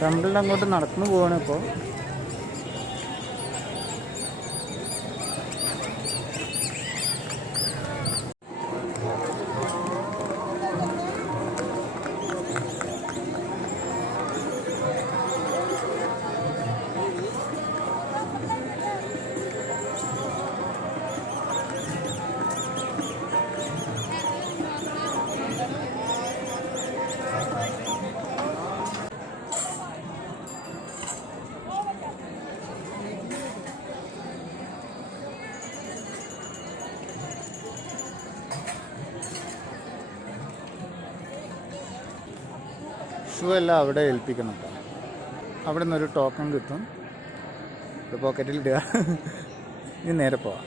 ടെമ്പിളിൻ്റെ അങ്ങോട്ട് നടന്നു പോവാണ് ഇപ്പോൾ. ഷൂ എല്ലാം അവിടെ ഏൽപ്പിക്കണം കേട്ടോ. അവിടെ നിന്നൊരു ടോക്കൺ കിട്ടും, ഇത് പോക്കറ്റിൽ ഇടുക. ഇനി നേരെ പോവാം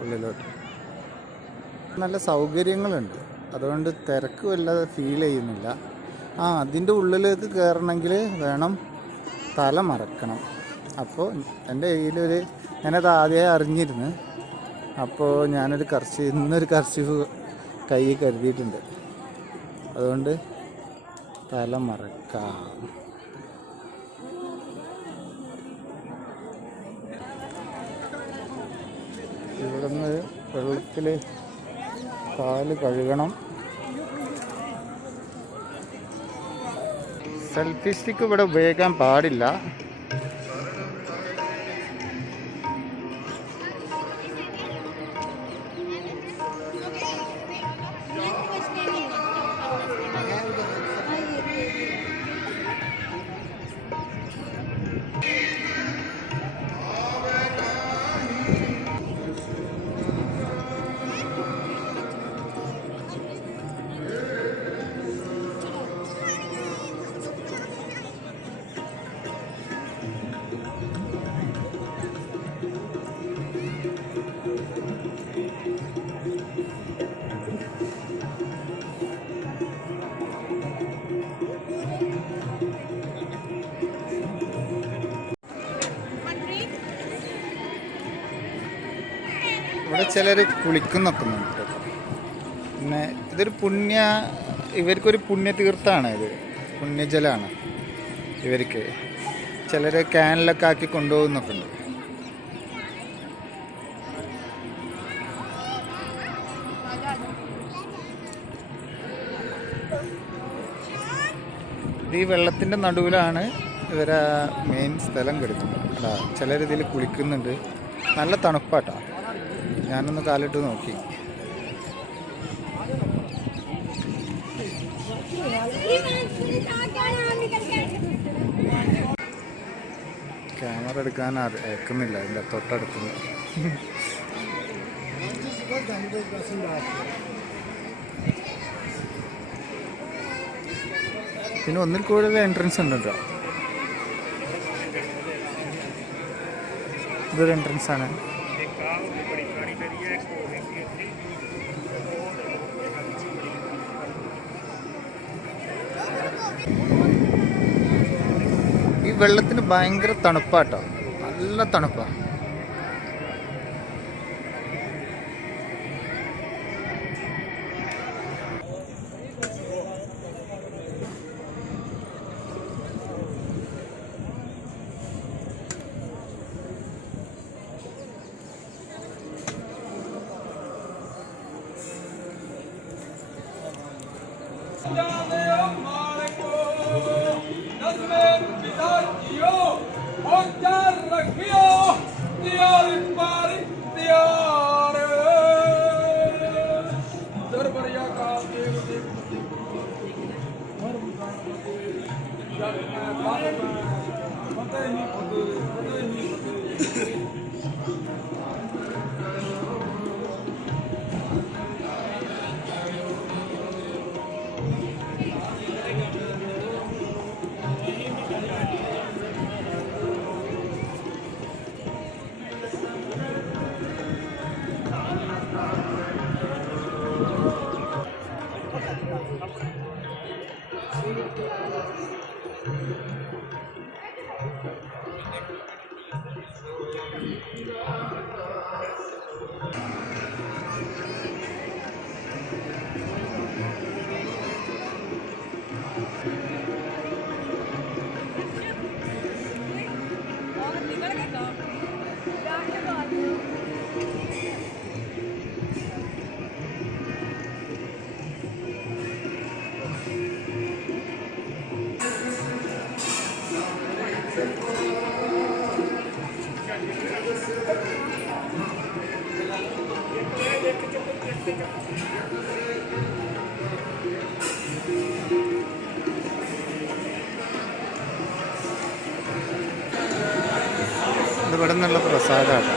ഉള്ളിലോട്ട്. നല്ല സൗകര്യങ്ങളുണ്ട്, അതുകൊണ്ട് തിരക്ക് വല്ലാതെ ഫീൽ ചെയ്യുന്നില്ല. അതിൻ്റെ ഉള്ളിലേക്ക് കയറണമെങ്കിൽ വേണം തല മറക്കണം. അപ്പോൾ എൻ്റെ കയ്യിലൊരു, ഞാനത് ആദ്യമേ അറിഞ്ഞിരുന്നു. അപ്പോൾ ഇന്നൊരു കർച്ചീഫ് കൈ കരുതിയിട്ടുണ്ട്, അതുകൊണ്ട് തല മറക്കാം. ഇവിടുന്ന് വെള്ളത്തിൽ കാല് കഴുകണം. സെൽഫി സ്റ്റിക്ക് ഇവിടെ ഉപയോഗിക്കാൻ പാടില്ല. ഇവിടെ ചിലർ കുളിക്കുന്നൊക്കെ ഉണ്ട്. പിന്നെ ഇതൊരു ഇവർക്കൊരു പുണ്യതീർത്ഥാണ്. ഇത് പുണ്യജലമാണ് ഇവർക്ക്. ചിലർ ക്യാനിലൊക്കെ ആക്കി കൊണ്ടുപോകുന്നൊക്കെ ഉണ്ട്. ഈ വെള്ളത്തിൻ്റെ നടുവിലാണ് ഇവരെ മെയിൻ സ്ഥലം കിടക്കുന്നത്. അല്ല, ചിലരിതിൽ കുളിക്കുന്നുണ്ട്. നല്ല തണുപ്പാട്ടോ. ഞാനൊന്ന് കാലിട്ട് നോക്കി. ക്യാമറ എടുക്കാൻ അയക്കുന്നില്ല എൻ്റെ തൊട്ടടുത്ത്. പിന്നെ ഒന്നിൽ കൂടുതൽ എൻട്രൻസ് ഉണ്ട് കേട്ടോ. ഇതൊരു എൻട്രൻസ് ആണ്. ഈ വെള്ളത്തിന് ഭയങ്കര തണുപ്പാട്ടോ, നല്ല തണുപ്പാണ്. ഇത് ഇവിടെ നിന്നുള്ള പ്രസാദമാണ്.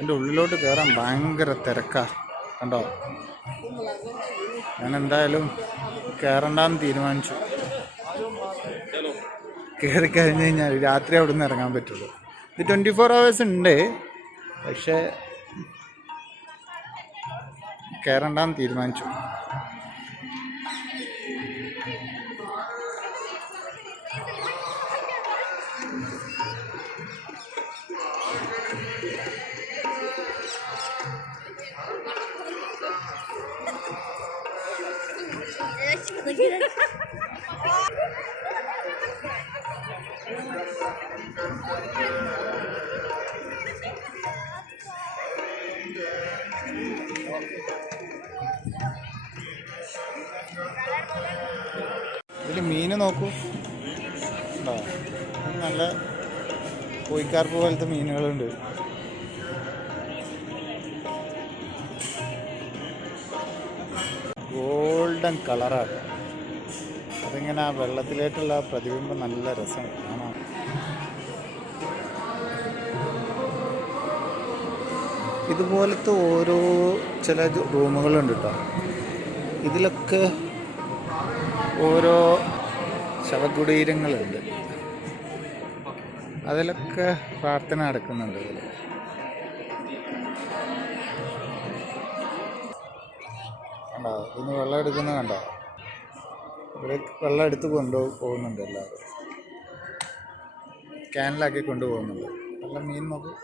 എൻ്റെ ഉള്ളിലോട്ട് കയറാൻ ഭയങ്കര തിരക്കാണ് കണ്ടോ. ഞാൻ എന്തായാലും കയറണ്ടെന്ന് തീരുമാനിച്ചു. കയറി കഴിഞ്ഞ് കഴിഞ്ഞാൽ രാത്രി അവിടെ നിന്ന് ഇറങ്ങാൻ പറ്റുള്ളൂ. ഇത് 24 hours ഉണ്ട്, പക്ഷേ കയറണ്ടെന്ന് തീരുമാനിച്ചു. ഇതിൽ മീൻ നോക്കൂ, ഉണ്ടോ? നല്ല കോഴിക്കാർപ്പ് പോലത്തെ മീനുകളുണ്ട്. ഗോൾഡൻ കളറാണ്. അതിങ്ങനെ ആ വെള്ളത്തിലേക്കുള്ള പ്രതിബിംബം നല്ല രസമാണ് കാണാൻ. ഇതുപോലത്തെ ഓരോ ചില റൂമുകളുണ്ട് കേട്ടോ. ഇതിലൊക്കെ ഓരോ ശവകുടീരങ്ങളുണ്ട്. അതിലൊക്കെ പ്രാർത്ഥന നടക്കുന്നുണ്ട്. ഇതിൽ കണ്ടോ, ഇതിന് വെള്ളം എടുക്കുന്നത് കണ്ടോ. ഇവിടെ വെള്ളം എടുത്ത് പോകുന്നുണ്ട് എല്ലാവരും. ക്യാനിലാക്കി കൊണ്ടുപോകുന്നുണ്ട്. നല്ല മീൻ നോക്കും.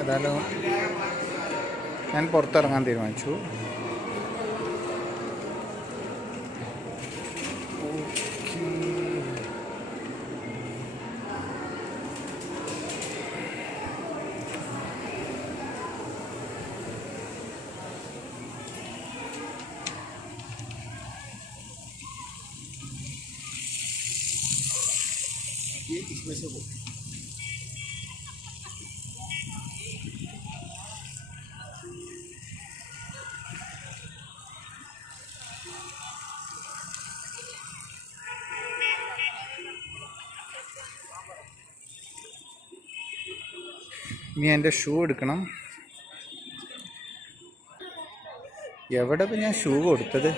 ഏതായാലും ഞാൻ പുറത്തിറങ്ങാൻ തീരുമാനിച്ചു. ഇനി എൻ്റെ ഷൂ എടുക്കണം. എവിടെ ഇപ്പം ഞാൻ ഷൂ കൊടുത്തത്?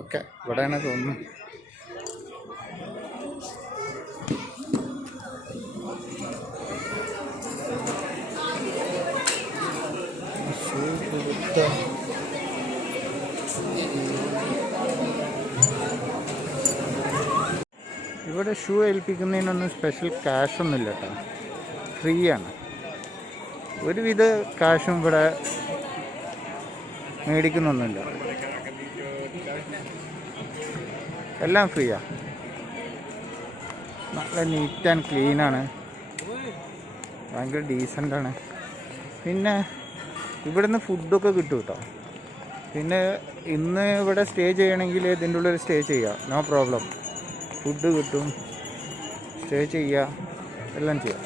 ഓക്കെ, ഇവിടെയാണ് തോന്നുന്നു. എടുത്തോ. ഇവിടെ ഷൂ ഏൽപ്പിക്കുന്നതിനൊന്നും സ്പെഷ്യൽ ക്യാഷൊന്നുമില്ല കേട്ടോ, ഫ്രീ ആണ്. ഒരുവിധ കാശും ഇവിടെ മേടിക്കുന്നൊന്നുമില്ല, എല്ലാം ഫ്രീയാണ്. നല്ല നീറ്റ് ആൻഡ് ക്ലീനാണ്, ഭയങ്കര ഡീസൻ്റാണ്. പിന്നെ ഇവിടുന്ന് ഫുഡൊക്കെ കിട്ടും കേട്ടോ. പിന്നെ ഇന്ന് ഇവിടെ സ്റ്റേ ചെയ്യണമെങ്കിൽ ഇതിൻ്റെ ഉള്ളിൽ സ്റ്റേ ചെയ്യാം, നോ പ്രോബ്ലം. ഫുഡ് കിട്ടും, സ്റ്റേ ചെയ്യുക, എല്ലാം ചെയ്യാം.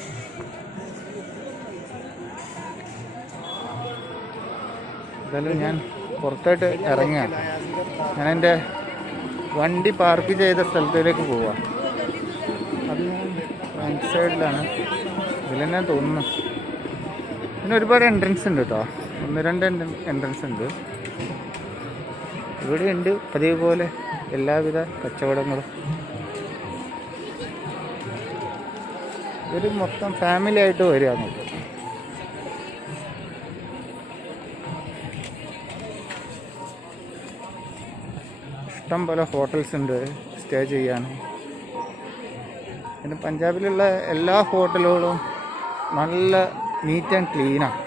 എന്തായാലും ഞാൻ പുറത്തായിട്ട് ഇറങ്ങുകയാണ്. ഞാൻ എൻ്റെ വണ്ടി പാർക്ക് ചെയ്ത സ്ഥലത്തിലേക്ക് പോവാം. അത് ഞാൻ ഫ്രണ്ട് സൈഡിലാണ്, ഇതിൽ തന്നെ തോന്നുന്നു. പിന്നെ ഒരുപാട് എൻട്രൻസ് ഉണ്ട് കേട്ടോ, 1-2 എൻട്രൻസ് ഉണ്ട്. ഇവിടെയുണ്ട് അതേപോലെ എല്ലാവിധ കച്ചവടങ്ങളും. ഇവർ മൊത്തം ഫാമിലി ആയിട്ട് വരിക അങ്ങോട്ട്. ഇഷ്ടം പോലെ ഹോട്ടൽസ് ഉണ്ട് സ്റ്റേ ചെയ്യാൻ. പിന്നെ പഞ്ചാബിലുള്ള എല്ലാ ഹോട്ടലുകളും നല്ല നീറ്റ് ആൻഡ് ക്ലീനാണ്.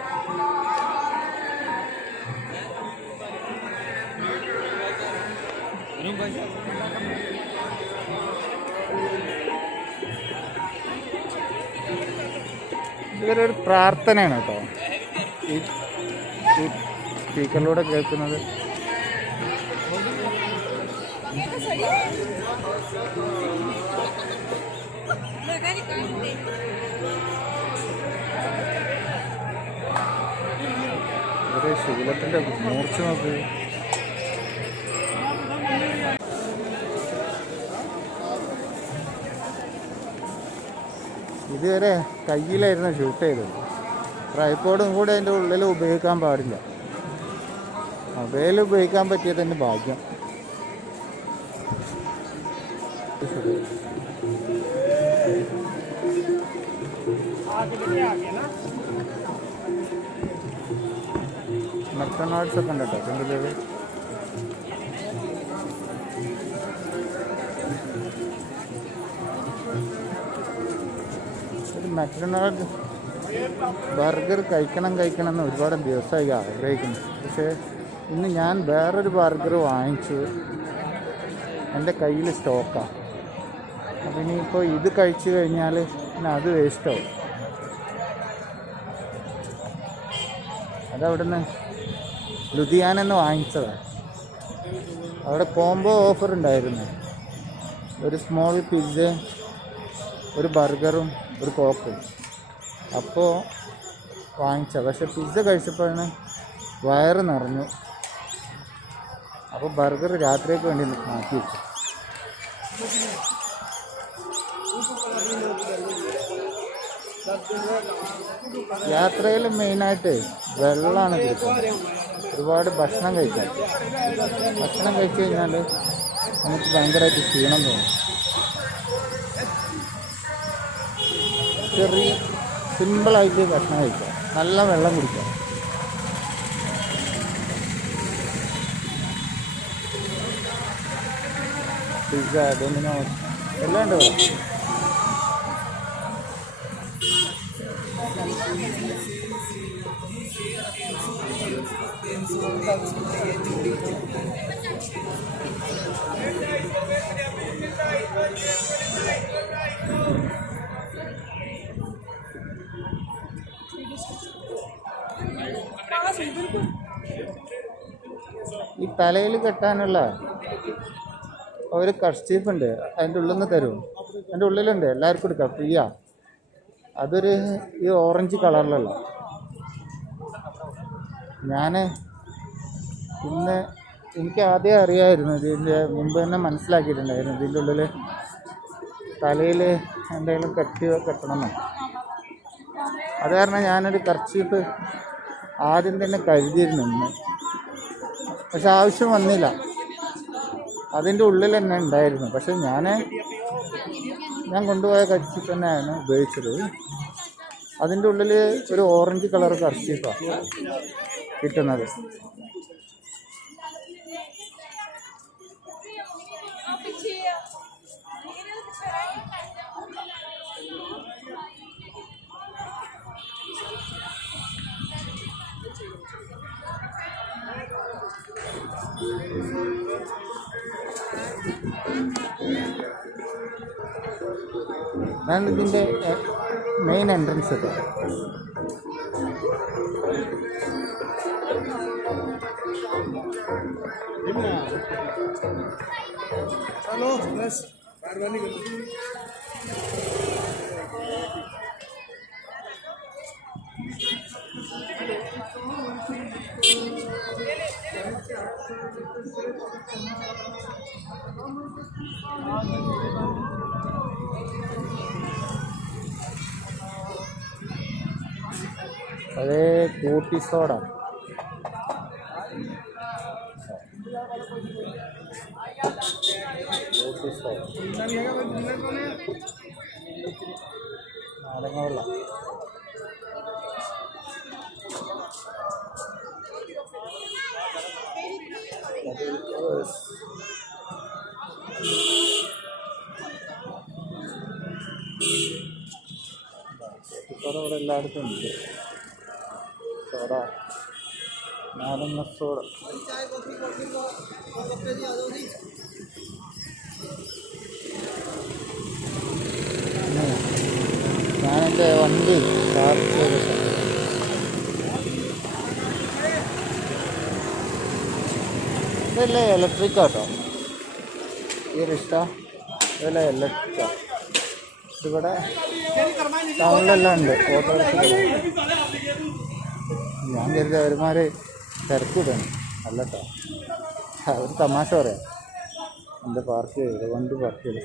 ഇതൊരു പ്രാർത്ഥനയാണ് കേട്ടോ ഈ സ്പീക്കറിലൂടെ കേൾക്കുന്നത്. ഒരു ശൂലത്തിൻ്റെ മൂർച്ച നോക്ക്. ഇതുവരെ കയ്യിലായിരുന്നു ഷൂട്ട് ചെയ്തത്. ട്രൈപോഡും കൂടെ അതിൻ്റെ ഉള്ളിൽ ഉപയോഗിക്കാൻ പാടില്ല. മൊബൈൽ ഉപയോഗിക്കാൻ പറ്റിയത് തന്നെ ഭാഗ്യം. മെക്ഡൊണാൾഡ്സ് ഒക്കെ ഉണ്ട് കേട്ടോ അതിൻ്റെ ഉള്ളിൽ. മെക്ഡൊണാൾഡ് ബർഗർ കഴിക്കണം എന്ന് ഒരുപാട് ദിവസമായി ആഗ്രഹിക്കുന്നു. പക്ഷേ ഇന്ന് ഞാൻ വേറൊരു ബർഗർ വാങ്ങിച്ചു, എൻ്റെ കയ്യിൽ സ്റ്റോക്കാണ്. അപ്പം ഇനിയിപ്പോൾ ഇത് കഴിച്ചു കഴിഞ്ഞാൽ പിന്നെ അത് വേസ്റ്റാവും. അതവിടുന്ന് ലുധിയാനെന്ന് വാങ്ങിച്ചതാണ്. അവിടെ കോംബോ ഓഫർ ഉണ്ടായിരുന്നു, ഒരു സ്മോൾ പിസ്സ, ഒരു ബർഗറും ഒരു കോക്കും. അപ്പോൾ വാങ്ങിച്ചത്. പക്ഷെ പിസ്സ കഴിച്ചപ്പോഴാണ് വയറ് നിറഞ്ഞു. അപ്പോൾ ബർഗർ രാത്രിക്ക് വേണ്ടി മാറ്റി വെച്ചു. യാത്രയിൽ മെയിനായിട്ട് വെള്ളമാണ് കുടിക്കുന്നത്. ഒരുപാട് ഭക്ഷണം കഴിച്ചു കഴിഞ്ഞാൽ നമുക്ക് ഭയങ്കരമായിട്ട് ക്ഷീണം തോന്നും. ചെറിയ സിമ്പിളായിട്ട് ഭക്ഷണം കഴിക്കാം, നല്ല വെള്ളം കുടിക്കാം. പിസ്സ, ഡൊമിനോസ് എല്ലാം ഉണ്ട്. ഈ തലയിൽ കെട്ടാനുള്ള ഒരു കർച്ചീഫ് ഉണ്ട്, അതിൻ്റെ ഉള്ളിൽ നിന്ന് തരും. അതിൻ്റെ ഉള്ളിലുണ്ട്, എല്ലാവർക്കും എടുക്കാം, ഫ്രീയാ. അതൊരു ഈ ഓറഞ്ച് കളറിലുള്ള. ഞാൻ ഇന്ന് എനിക്ക് ആദ്യം അറിയാമായിരുന്നു, ഇതിൻ്റെ മുമ്പ് തന്നെ മനസ്സിലാക്കിയിട്ടുണ്ടായിരുന്നു ഇതിൻ്റെ ഉള്ളിൽ തലയിൽ എന്തെങ്കിലും കെട്ടണമെന്ന്. അത് കാരണം ഞാനൊരു കർച്ചീഫ് ആദ്യം തന്നെ കരുതിയിരുന്നു ഇന്ന്. പക്ഷെ ആവശ്യം വന്നില്ല, അതിൻ്റെ ഉള്ളിൽ തന്നെ ഉണ്ടായിരുന്നു. പക്ഷെ ഞാൻ കൊണ്ടുപോയ കർച്ചീഫ് തന്നെയാണ് ഉപയോഗിച്ചത്. അതിൻ്റെ ഉള്ളിൽ ഒരു ഓറഞ്ച് കളർ കർച്ചീഫാണ് കിട്ടുന്നത്. അതാണ് ഇതിൻ്റെ മെയിൻ എൻട്രൻസ് കേട്ടോ. അതേ കൂട്ടി സോഡ. നാരങ്ങ വെള്ളം. സോഡ ഇവിടെ എല്ലായിടത്തും ഉണ്ട്. സോഡ, നാരങ്ങ സോഡ. ഞാനെൻ്റെ വണ്ടി ചാർജ് ചെയ്ത ഇതല്ലേ ഇലക്ട്രിക്കാട്ടോ ഈ റിക്ഷ. ഇതല്ലേ ഇലക്ട്രിക്കാ. ഇതിവിടെ ടൗണിലെല്ലാം ഉണ്ട് ഓട്ടോറിക്ഷ. ഞാൻ കരുതി അവന്മാർ തിരക്കിടണം. അല്ല കേട്ടോ, അവർ തമാശ പറയാം. എൻ്റെ പാർക്ക് ചെയ്ത് വണ്ടി പാർക്ക് ചെയ്ത്